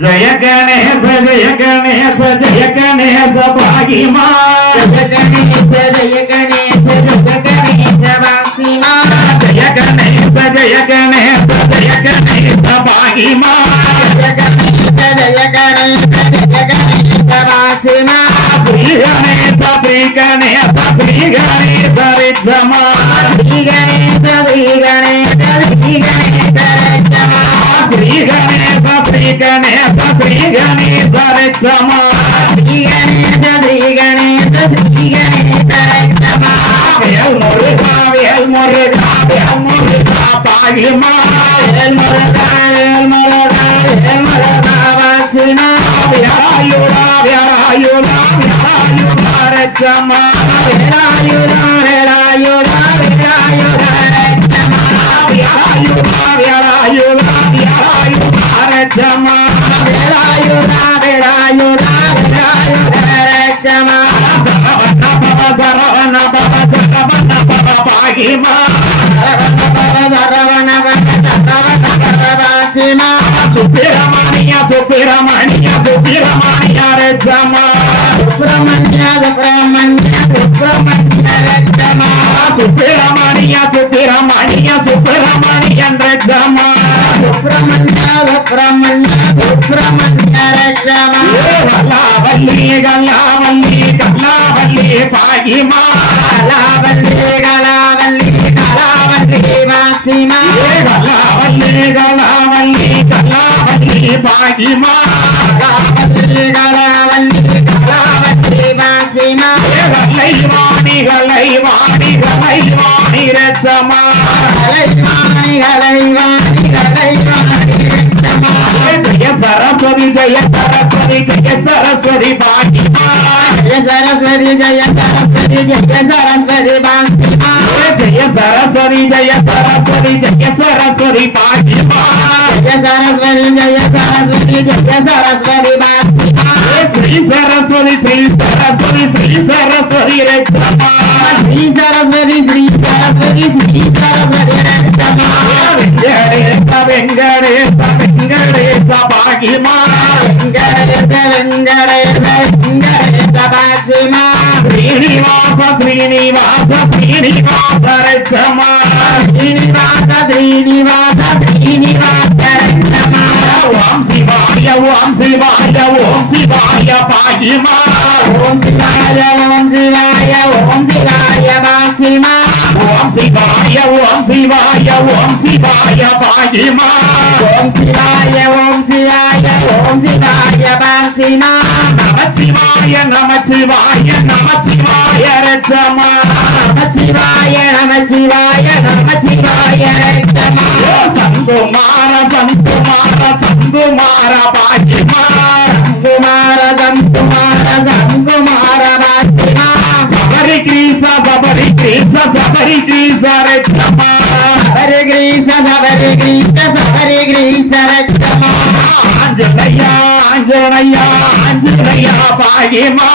జయ గణేశ జయ గణేశ జయ గణేశ భాగిమా జయ గణేశ జయ గణేశ జయ గణేశ వాసిమా జయ గణేశ జయ గణేశ జయ గణేశ భాగిమా జయ గణేశ జయ గణేశ జయ గణేశ వాసిమా శ్రీ గణేశ శ్రీ గణేశ శ్రీ గణేశ రిద్ధమా ಗಣೇಶ ಶ್ರೀ ಗಣೇಶ ರಕ್ಷಮ ಶ್ರೀ ಗಣೇಶ ಶ್ರೀ ಗಣೇಶ ಶ್ರೀ ಗಣೇಶ ರಕ್ಷಮ ಎಲ್ ಮುರುಗ ಎಲ್ ಮುರುಗ ಎಲ್ ಮುರುಗ ಪಾಗಿಮ ಎಲ್ ಮುರುಗ ಎಲ್ ಮುರುಗ ಎಲ್ ಮುರುಗ ವಾಸಿನ ವ್ಯರಾಯುರ ವ್ಯರಾಯುರ ವ್ಯರಾಯುರ ರಕ್ಷಮ ವ್ಯರಾಯುರ ವ್ಯರಾಯುರ ವ್ಯರಾಯುರ சுப்பிரமணிய சுப்பிரமணிய சுப்பிரமணிய ரச்சமா சுப்பிரமணிய சுப்பிரமணிய சுப்பிரமணிய ரட்சமா சுப்பிரமணிய சுப்பிரமணிய சுப்பிரமணியன் ரச்சமா சுப்பிரமணிய சுப்பிரமணிய சுப்பிரமணிய ரட்சமா கல்லாவல்லி கல்லாவல்லி கல்லாவல்லி பாகிமா கலாவல்லி கலாவல்லி கலாவல்லி வாசிமா கல்லாவல்லி பாகிமா கலாவல்லி கலாவல்லி வாசிமா கலை வாணி கலை வாணி கலை வாணி ரச்சமா கலைவாணி கலைவாணி கலைவாணி ரட்சமா ஜெய சரஸ்வதி ஜெய சரஸ்வதி ஜெய சரஸ்வதி ஜய சரஸ்வதி ஜய சரஸ்வதி ஜய சரஸ்வதி வாசிமா ஜெய சரஸ்வதி ஜெய சரஸ்வதி ஜெய சரஸ்வதி ஜய சரஸ்வதி ஜய சரஸ்வதி ஜய சரஸ்வதி வாசிமா சரஸ்வதி ஸ்ரீ சரஸ்வதி ஸ்ரீ சரஸ்வதி ரச்சமா ஸ்ரீ சரஸ்வதி ஸ்ரீ சரஸ்வதி ஸ்ரீ சரஸ்வதி ரட்சமா வெங்கடேச வெங்கடேச வெங்கடேச பாகிமா. வெங்கடேச வெங்கடேச வெங்கடேச வாசிமா ஸ்ரீனிவாச ஸ்ரீனிவாச ஸ்ரீனிவாச ரச்சமா ஸ்ரீனிவாச ஸ்ரீனிவாச ஸ்ரீனிவாச ரட்சமா ஓம் சிவாய ஓம் சிவாய ஓம் சிவாய பாகிமா. ஓம் சிவாய ஓம் சிவாய ஓம் சிவாய வாசிமா ஓம் சிவாய ஓம் சிவாய ஓம் சிவாய பாகிமா. ஓம் சிவாய ஓம் சிவாய ஓம் சிவாய வாசிமா நமச்சிவாய நமச்சிவாய நமச்சிவாய ரச்சமா நம சிவாய நம கிரீச ரச்சமா சபரி கிரீச சபரி கிரீச சபரி கிரீச ரட்சமா ஆஞ்சனையா ஆஞ்சனையா ஆஞ்சனையா பாகிமா.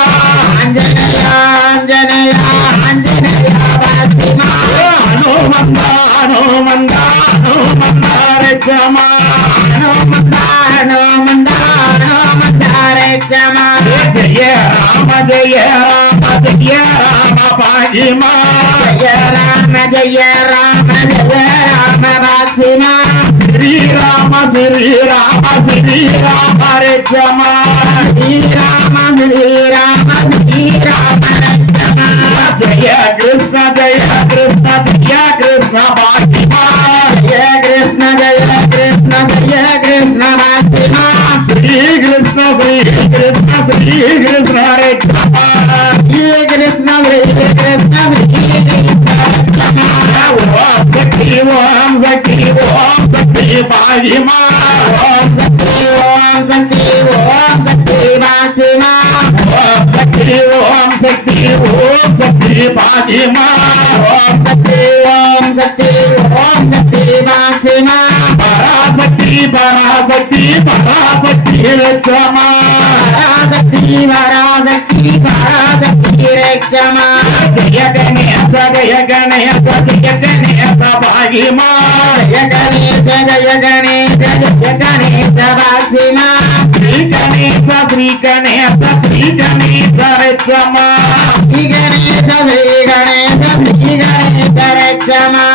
ஆஞ்சநேயா ஆஞ்சநேயா ஆஞ்சநேயா வாசிமா அனுமந்தா அனுமந்தா அனுமந்தா ரட்சமா ஜெய ராம ஜெய ராம. ஜய ராம பாகிமா ஜய ராம ஜய ராம ஜய ராம வாசிமா ஸ்ரீராம ஸ்ரீராம ஸ்ரீராம ரச்சமா ஸ்ரீராம ஸ்ரீ பாகிமா ஓம் சக்தி ஓம் சக்தி ஓம் சக்தி வாசிமா ஓம் சக்தி ஓம் சக்தி ஓம் சக்தி பாகிமா ஓம் சக்தி ஓம் சக்தி ஓம் சக்தி பராசக்தி பராசக்தி பராசக்தி லட்சமா பராசக்தி பராசக்தி பரா శ్యామా జయగణే జయగణే జయగణే భాగిమా జగణే జయగణే జయగణే వాసిమా శ్రీ గణేశ శ్రీ గణేశ శ్రీ గణేశ రక్షమా శ్రీ గణేశ శ్రీ గణేశ శ్రీ గణేశ రక్షమా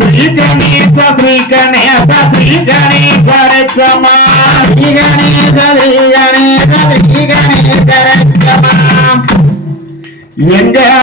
శ్రీ గణేశ శ్రీ గణేశ శ్రీ గణేశ రక్షమా శ్రీ గణేశ శ్రీ గణేశ శ్రీ గణేశ రక్షమా எங்க